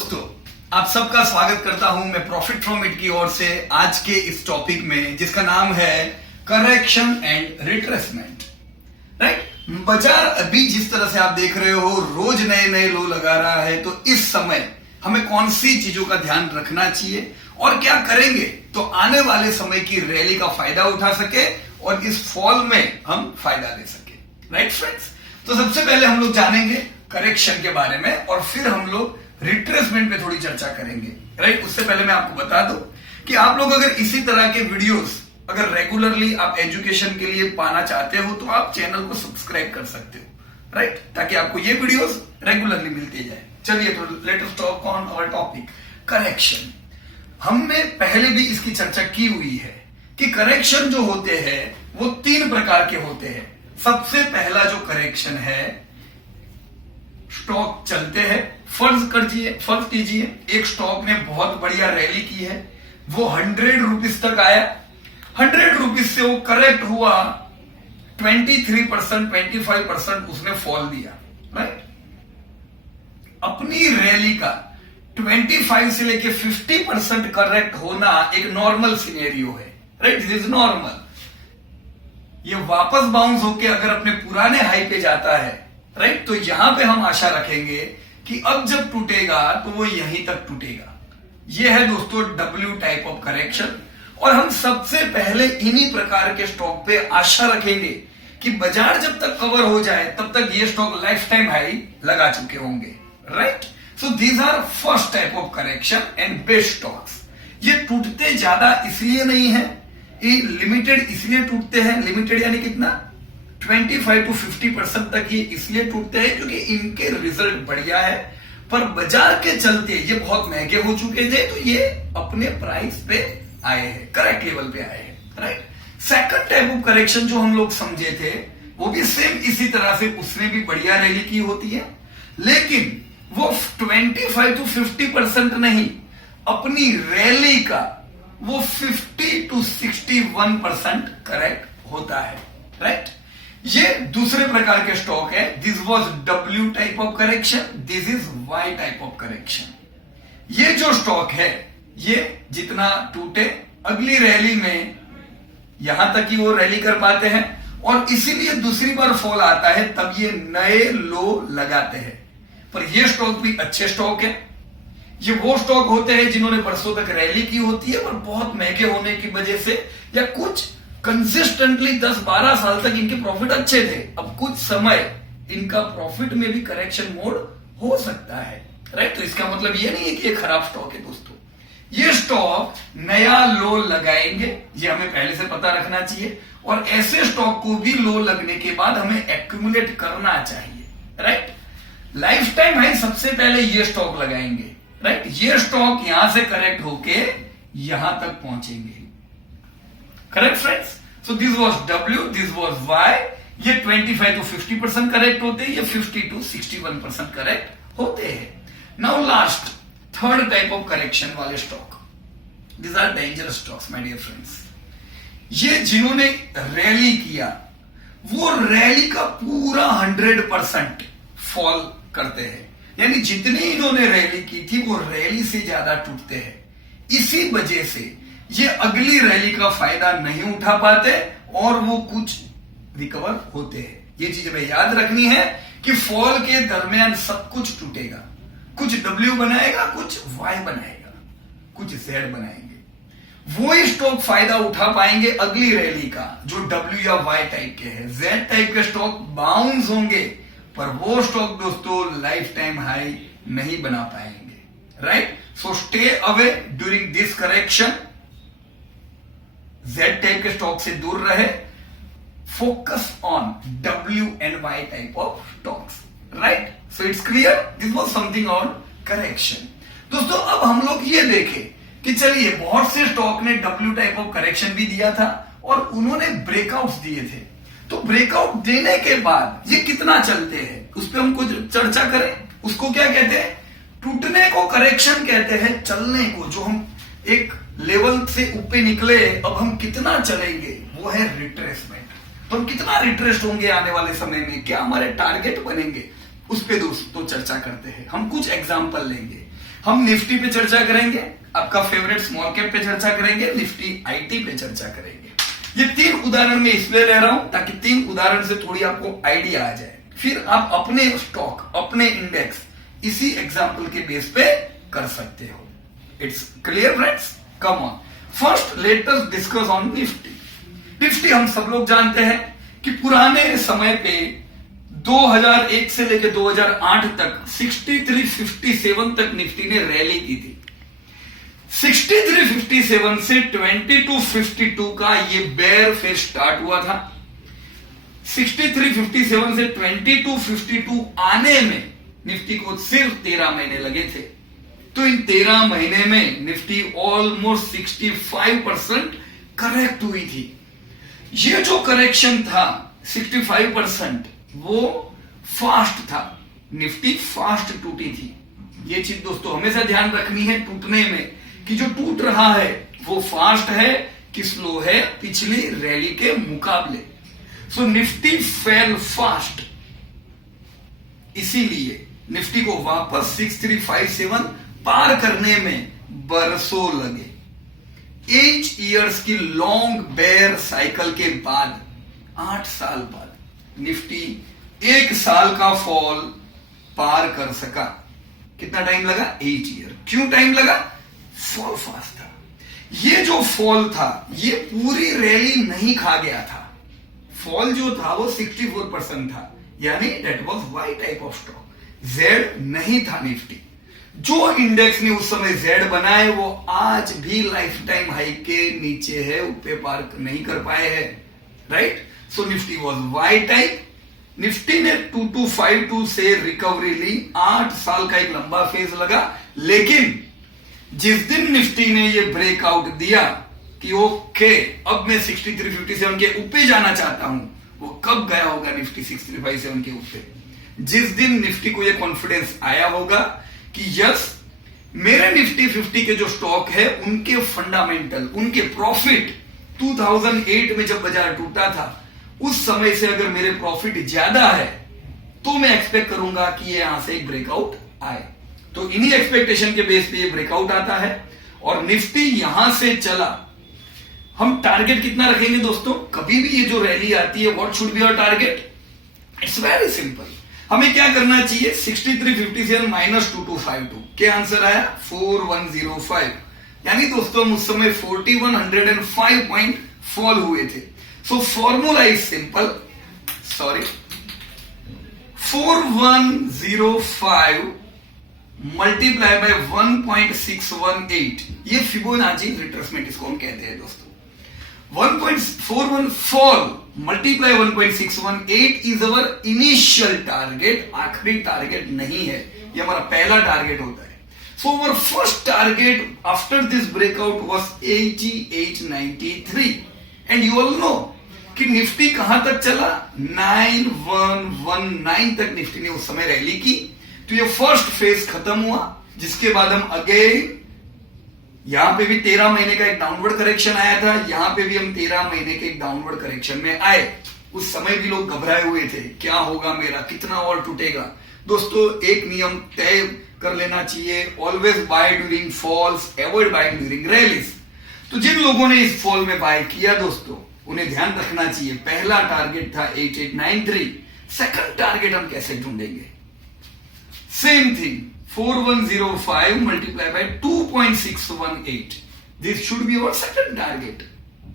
दोस्तों, आप सबका स्वागत करता हूं मैं प्रॉफिट फ्रॉम इट की ओर से आज के इस टॉपिक में, जिसका नाम है करेक्शन एंड रिट्रेसमेंट। राइट, बाजार अभी जिस तरह से आप देख रहे हो रोज नए नए लो लगा रहा है, तो इस समय हमें कौन सी चीजों का ध्यान रखना चाहिए और क्या करेंगे तो आने वाले समय की रैली का फायदा उठा सके और इस फॉल में हम फायदा ले सके। राइट फ्रेंड्स, तो सबसे पहले हम लोग जानेंगे करेक्शन के बारे में और फिर हम लोग रिट्रेसमेंट पे थोड़ी चर्चा करेंगे। राइट, उससे पहले मैं आपको बता दूं कि आप लोग अगर इसी तरह के वीडियोस अगर रेगुलरली आप एजुकेशन के लिए पाना चाहते हो तो आप चैनल को सब्सक्राइब कर सकते हो। राइट, ताकि आपको ये वीडियोस रेगुलरली मिलती जाए। चलिए, तो let us talk on our topic correction. हमने पहले भी इसकी चर्चा की हुई है कि करेक्शन जो होते हैं वो तीन प्रकार के होते हैं। सबसे पहला जो करेक्शन है, स्टॉक चलते हैं, फर्ज कीजिए एक स्टॉक ने बहुत बढ़िया रैली की है, वो 100 रुपीज तक आया, 100 रुपीज से वो करेक्ट हुआ 23%, 25% उसने फॉल दिया। राइट, अपनी रैली का 25 से लेके 50% करेक्ट होना एक नॉर्मल सिनेरियो है। Right, this is normal. ये वापस बाउंस होके अगर अपने पुराने हाई पे जाता है, राइट, तो यहां पे हम आशा रखेंगे कि अब जब टूटेगा तो वो यहीं तक टूटेगा। ये है दोस्तों W टाइप ऑफ करेक्शन, और हम सबसे पहले इन्हीं प्रकार के स्टॉक पे आशा रखेंगे कि बाजार जब तक कवर हो जाए तब तक ये स्टॉक लाइफ टाइम हाई लगा चुके होंगे। Right, so these are first type of correction and best stocks. ये टूटते ज्यादा इसलिए नहीं है, ये लिमिटेड इसलिए टूटते हैं। लिमिटेड यानी कितना, 25 to 50% तक ये इसलिए टूटते हैं क्योंकि इनके रिजल्ट बढ़िया है, पर बाजार के चलते ये बहुत महंगे हो चुके थे, तो ये अपने प्राइस पे आए हैं, करेक्ट लेवल पे आए हैं। Right, second type of correction जो हम लोग समझे थे वो भी सेम इसी तरह से, उसने भी बढ़िया रैली की होती है, लेकिन वो 25 to 50% नहीं, अपनी रैली का वो 50 to 61% करेक्ट होता है। राइट, ये दूसरे प्रकार के स्टॉक है। This was W type of correction, this is Y type of correction. ये जो स्टॉक है ये जितना टूटे अगली रैली में यहां तक ही वो रैली कर पाते हैं, और इसीलिए दूसरी बार फॉल आता है तब ये नए लो लगाते हैं। पर ये स्टॉक भी अच्छे स्टॉक है। ये वो स्टॉक होते हैं जिन्होंने बरसों तक रैली की होती है, पर बहुत महंगे होने की वजह से या कुछ कंसिस्टेंटली 10-12 साल तक इनके प्रॉफिट अच्छे थे, अब कुछ समय इनका प्रॉफिट में भी करेक्शन मोड हो सकता है। राइट, तो इसका मतलब ये नहीं है कि ये खराब स्टॉक है दोस्तों। ये स्टॉक नया लो लगाएंगे, ये हमें पहले से पता रखना चाहिए, और ऐसे स्टॉक को भी लो लगने के बाद हमें एक्यूमुलेट करना चाहिए। राइट, लाइफ टाइम हाई सबसे पहले ये स्टॉक लगाएंगे। राइट, ये स्टॉक यहां से करेक्ट होके यहां तक पहुंचेंगे। Correct friends, so this was W, this was Y। ये 25 to 50% करेक्ट होते हैं, ये 50 to 61% करेक्ट होते हैं। Now last third type of correction वाले stock, this are dangerous stocks my dear friends. ये जिन्होंने रैली किया वो रैली का पूरा 100% फॉल करते हैं, यानी जितनी इन्होंने रैली की थी वो रैली से ज्यादा टूटते हैं। इसी वजह से ये अगली रैली का फायदा नहीं उठा पाते और वो कुछ रिकवर होते हैं। ये चीज हमें याद रखनी है कि फॉल के दरमियान सब कुछ टूटेगा, कुछ W बनाएगा, कुछ Y बनाएगा, कुछ Z बनाएंगे। वो ही स्टॉक फायदा उठा पाएंगे अगली रैली का जो W या Y टाइप के हैं। Z टाइप के स्टॉक बाउंस होंगे, पर वो स्टॉक दोस्तों लाइफ टाइम हाई नहीं बना पाएंगे। Right, so stay away during this correction. Z type के स्टॉक से दूर रहे, focus on W and Y type of stocks. Right, so it's clear, this was something on correction. दोस्तों, अब हम लोग ये देखें कि चलिए बहुत से स्टॉक ने W टाइप ऑफ करेक्शन भी दिया था और उन्होंने ब्रेकआउट्स दिए थे, तो ब्रेकआउट देने के बाद ये कितना चलते हैं उस पर हम कुछ चर्चा करें। उसको क्या कहते हैं, टूटने को करेक्शन कहते हैं, चलने को जो हम एक लेवल से ऊपर निकले अब हम कितना चलेंगे वो है रिट्रेसमेंट। तो हम कितना रिट्रेस होंगे आने वाले समय में, क्या हमारे टारगेट बनेंगे, उस पे दोस्तों चर्चा करते हैं। हम कुछ एग्जांपल लेंगे। हम निफ्टी पे चर्चा करेंगे, आपका फेवरेट स्मॉल कैप पे चर्चा करेंगे, निफ्टी आईटी पे चर्चा करेंगे। ये 3 उदाहरण मैं इसलिए ले रहा हूं ताकि 3 उदाहरण से थोड़ी आपको आइडिया आ जाए, फिर आप अपने स्टॉक, अपने इंडेक्स इसी एग्जाम्पल के बेस पे कर सकते हो। It's clear friends? Come on, first let us discuss on Nifty. Nifty हम सब लोग जानते हैं कि पुराने समय पे 2001 से लेकर 2008 तक 6357 तक निफ्टी ने रैली की थी। 6357 से 2252 का ये बेयर फेज स्टार्ट हुआ था। 6357 से 2252 आने में निफ्टी को सिर्फ 13 महीने लगे थे। तो इन 13 महीने में निफ्टी ऑलमोस्ट 65% करेक्ट हुई थी। ये जो करेक्शन था 65% वो फास्ट था, निफ्टी फास्ट टूटी थी। ये चीज दोस्तों हमेशा ध्यान रखनी है टूटने में, कि जो टूट रहा है वो फास्ट है कि स्लो है पिछली रैली के मुकाबले। सो निफ्टी फेल फास्ट, इसीलिए निफ्टी को वापस 6357 पार करने में बरसों लगे। 8 इयर्स की लॉन्ग बेयर साइकिल के बाद, 8 साल बाद निफ्टी 1 साल का फॉल पार कर सका। कितना टाइम लगा? 8 ईयर। क्यों टाइम लगा? फॉल फास्ट था। ये जो फॉल था ये पूरी रैली नहीं खा गया था। फॉल जो था वो 64% था, यानी that was Y type of stock, Z नहीं था निफ्टी। जो इंडेक्स ने उस समय जेड बनाए वो आज भी लाइफ टाइम हाई के नीचे है, ऊपर पार नहीं कर पाए हैं, right? So Nifty was Y type. Nifty ने 2252 से रिकवरी ली, 8 साल का एक लंबा फेज लगा। लेकिन जिस दिन निफ्टी ने ये ब्रेकआउट दिया कि ओके अब मैं 6357 के ऊपर जाना चाहता हूं, वो कब गया होगा निफ्टी 6357 के ऊपर? जिस दिन निफ्टी को ये कॉन्फिडेंस आया होगा कि यस मेरे निफ्टी 50 के जो स्टॉक है उनके फंडामेंटल, उनके प्रॉफिट 2008 में जब बाजार टूटा था उस समय से अगर मेरे प्रॉफिट ज्यादा है तो मैं एक्सपेक्ट करूंगा कि ये यहां से एक ब्रेकआउट आए। तो इन्हीं एक्सपेक्टेशन के बेस पे ये ब्रेकआउट आता है और निफ्टी यहां से चला। हम टारगेट कितना रखेंगे दोस्तों? कभी भी ये जो रैली आती है, what should be our target? It's very simple. हमें क्या करना चाहिए? 6357 माइनस 2252 क्या आंसर आया? 4105। यानी दोस्तों हम उस समय 4105 पॉइंट फॉल हुए थे। So formula is simple, sorry, 4105 multiply by 1.618, ये फिबोनाची रिट्रेसमेंट इसको हम कहते हैं दोस्तों। 1.41 fall multiply 1.618 is our initial target, आखिरी टारगेट नहीं है, ये हमारा पहला टारगेट होता है। So our first target after this breakout was 8893 and you all know कि निफ्टी कहां तक चला? 9119 तक निफ्टी ने उस समय रैली की। तो ये फर्स्ट फेज खत्म हुआ, जिसके बाद हम अगेन यहां पे भी 13 महीने का एक डाउनवर्ड करेक्शन आया था, यहां पे भी हम 13 महीने के एक डाउनवर्ड करेक्शन में आए। उस समय भी लोग घबराए हुए थे, क्या होगा मेरा, कितना और टूटेगा। दोस्तों एक नियम तय कर लेना चाहिए, always buy during falls, avoid buy during rallies. तो जिन लोगों ने इस फॉल में बाय किया दोस्तों उन्हें ध्यान रखना चाहिए, पहला टारगेट था 8893, सेकंड टारगेट हम कैसे ढूंढेंगे? Same thing, 4105 multiplied by 2.618. This should be our second target,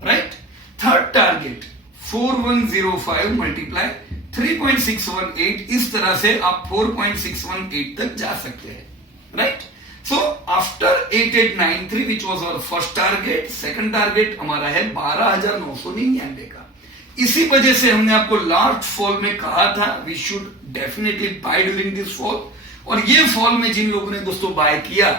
right? Third target 4105 multiply 3.618. इस तरह से आप 4.618 तक जा सकते हैं, right? So after 8893 which was our first target, second target हमारा है 12,999 का। इसी वजह से हमने आपको लास्ट फॉल में कहा था we should definitely buy during this fall। और ये फॉल में जिन लोगों ने दोस्तों बाय किया,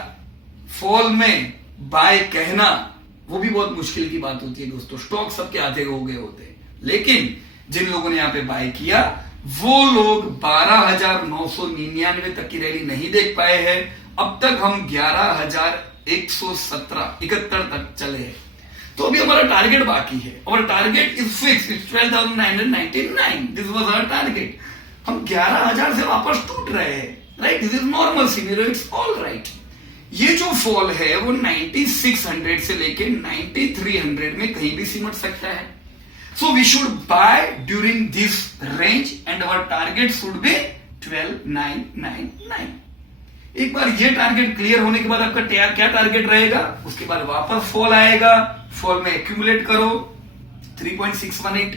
फॉल में बाय कहना वो भी बहुत मुश्किल की बात होती है दोस्तों, स्टॉक सबके आधे हो गए होते हैं। लेकिन जिन लोगों ने यहां पे बाय किया वो लोग 12,999 तक की रैली नहीं देख पाए हैं। अब तक हम 11,171 तक चले हैं। तो अभी हमारा टारगेट बाकी है, और target is fix, it's 12,999। This was our target. हम 11,000 से वापस टूट रहे हैं, right? This is normal scenario, it's all right. ये जो फॉल है वो 9600 से लेके 9300 में कहीं भी सिमट सकता है. So we should buy during this range and our target should be 12999. एक बार ये टारगेट क्लियर होने के बाद आपका क्या टारगेट रहेगा, उसके बाद वापस फॉल आएगा, फॉल में एक्यूमुलेट करो 3.618.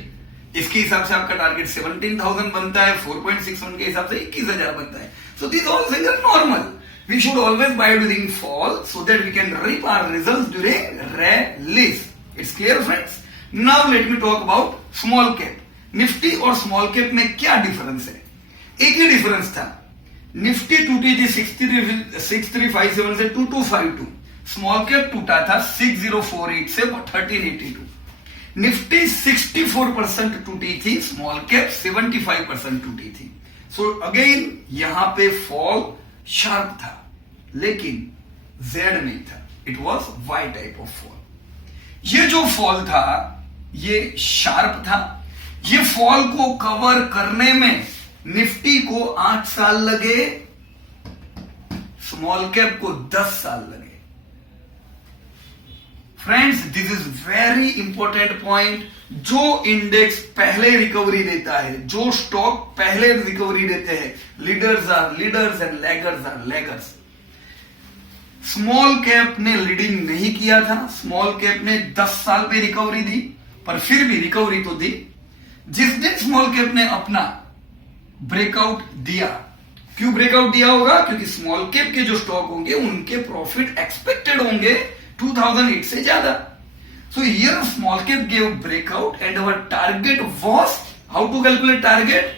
इसके हिसाब से आपका टारगेट 17,000 बनता है, 4.61 के हिसाब से 21,000 बनता है. So this all things are normal. We should always buy during fall so that we can reap our results during release. It's clear friends. Now let me talk about small cap. Nifty और small cap में क्या difference है? एक ही difference था. Nifty टूटी थी 6357 से 2252. Small cap टूटा था 6048 से 1382. निफ्टी 64% टूटी थी, स्मॉल कैप 75% टूटी थी. सो अगेन यहां पे फॉल शार्प था, लेकिन जेड नहीं था. It was Y type of fall. ये जो फॉल था ये शार्प था. ये फॉल को कवर करने में निफ्टी को 8 साल लगे, स्मॉल कैप को 10 साल लगे. Friends, this is very important point. जो इंडेक्स पहले रिकवरी देता है, जो स्टॉक पहले रिकवरी देते हैं, leaders are leaders and laggards are laggards. Small cap ने लीडिंग नहीं किया था. स्मॉल कैप ने 10 साल पे रिकवरी दी, पर फिर भी रिकवरी तो दी. जिस दिन स्मॉल कैप ने अपना ब्रेकआउट दिया, क्यों ब्रेकआउट दिया होगा? क्योंकि स्मॉल कैप के जो स्टॉक होंगे उनके प्रॉफिट एक्सपेक्टेड होंगे 2008 से ज्यादा. So here small cap gave breakout and our target was, how to calculate target?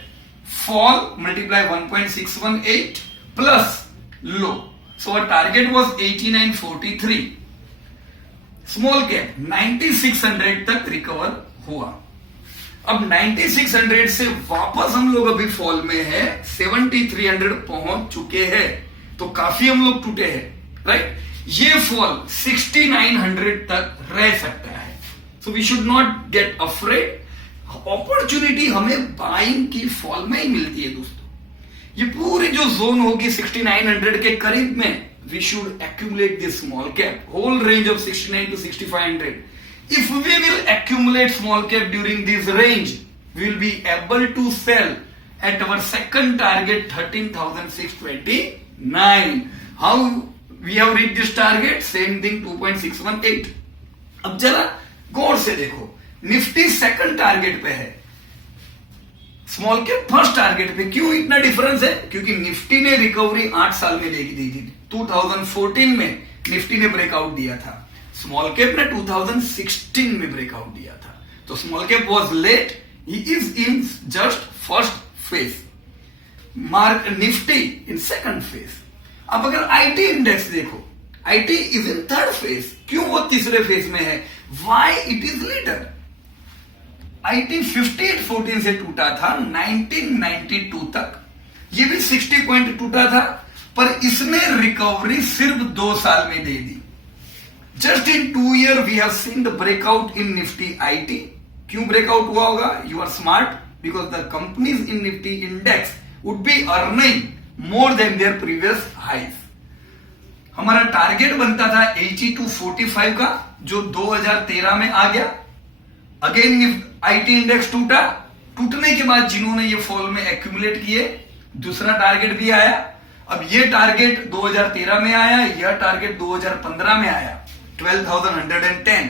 Fall multiply 1.618 plus low. So our target was 8943. Small cap 9600 तक रिकवर हुआ. अब 9600 से वापस हम लोग अभी फॉल में है, 7300 पहुंच चुके हैं. तो काफी हम लोग टूटे हैं, राइट? ये फॉल 6900 तक रह सकता है. So we should not get afraid. Opportunity हमें बाइंग की फॉल में ही मिलती है दोस्तों. ये पूरी जो जोन होगी 6900 के करीब में, we should accumulate this small cap, whole range of 69 to 6500. If we will accumulate small cap during this range, we will be able to sell at our second target 13,629. How we have reached this target? Same thing, 2.618. अब जरा गौर से देखो, Nifty second target पे है, small cap first target पे. क्यों इतना difference है? क्योंकि निफ्टी ने रिकवरी 8 साल में दी थी. 2014 में निफ्टी ने ब्रेकआउट दिया था, स्मॉल कैप ने 2016 में ब्रेकआउट दिया था. तो small cap was late, he is in just first phase, mark Nifty in second phase. अब अगर आईटी इंडेक्स देखो, IT is in third phase. क्यों वो तीसरे फेज में है? Why it is later? IT 5814 से टूटा था 1992 तक. ये भी 60 पॉइंट टूटा था, पर इसने रिकवरी सिर्फ 2 साल में दे दी. Just in 2 years we have seen the breakout in Nifty IT. क्यों ब्रेकआउट हुआ होगा? You are smart, because the companies in Nifty index would be earning more than their previous highs. हमारा टारगेट बनता था 80 to 45 का, जो 2013 में आ गया. अगेन आईटी इंडेक्स टूटा. टूटने के बाद जिन्होंने ये फॉल में एक्यूमुलेट किए, दूसरा टारगेट भी आया. अब ये टारगेट 2013 में आया, यह टारगेट 2015 में आया 12,110.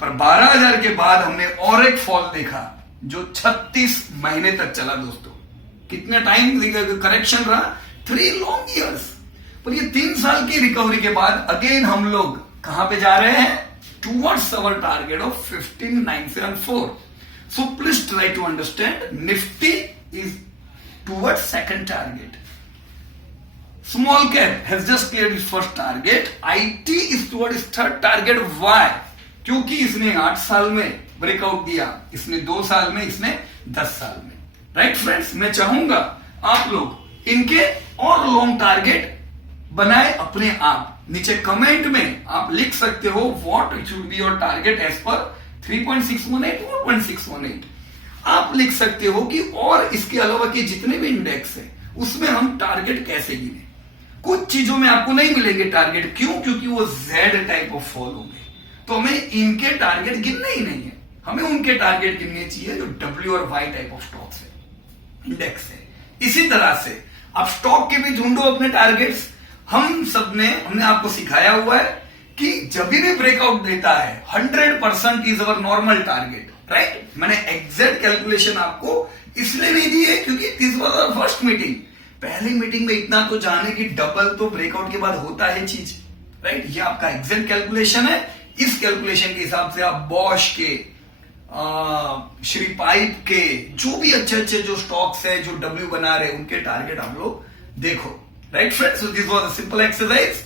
पर 12,000 के बाद हमने और एक फॉल देखा जो 36 महीने तक चला दोस्तों. कितने टाइम करेक्शन रहा? 3 लॉन्ग ईयर्स. पर ये 3 साल की रिकवरी के बाद अगेन हम लोग कहां पे जा रहे हैं? Towards our target of 15,974. So please try to understand, Nifty is towards second target. Small cap has just cleared its first target. IT is toward its third target. Why? क्योंकि इसने 8 साल में ब्रेकआउट दिया, इसने 2 साल में, इसने 10 साल में. राइट फ्रेंड्स, मैं चाहूंगा आप लोग इनके और लॉन्ग टारगेट बनाए अपने आप. नीचे कमेंट में आप लिख सकते हो what should be your target as per 3.618, 4.618. आप लिख सकते हो कि और इसके अलावा के जितने भी इंडेक्स है उसमें हम टारगेट कैसे गिने. कुछ चीजों में आपको नहीं मिलेंगे टारगेट, क्यों? क्योंकि वो Z टाइप ऑफ फॉल होंगे। तो हमें इनके टारगेट गिनने ही नहीं है, हमें उनके टारगेट गिनने चाहिए जो W और Y टाइप ऑफ स्टॉक्स है, इंडेक्स है। इसी तरह से आप स्टॉक के भी ढूंढो अपने टारगेट्स। हमने आपको सिखाया हुआ है कि जब भी ब्रेकआउट देता है 100% is our normal target, right? मैंने एग्जैक्ट कैलकुलेशन आपको इसलिए नहीं दी है क्योंकि this was our first meeting. पहली मीटिंग में इतना तो जाने कि डबल तो ब्रेकआउट के बाद होता है चीज, राइट? ये आपका एग्जैक्ट कैलकुलेशन है। इस कैलकुलेशन के हिसाब से आप बॉश के, श्री पाइप के, जो भी अच्छे अच्छे जो स्टॉक्स है जो डब्ल्यू बना रहे उनके टारगेट हम लोग देखो, right friends? So this was a simple exercise.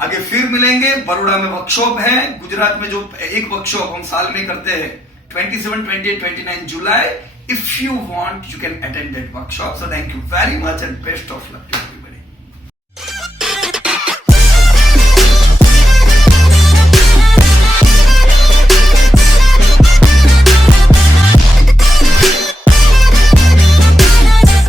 आगे फिर मिलेंगे। बड़ोड़ा में वर्कशॉप है, गुजरात में जो एक वर्कशॉप हम साल में करते हैं 27, 28, 29 जुलाई। If you want, you can attend that workshop. So thank you very much and best of luck.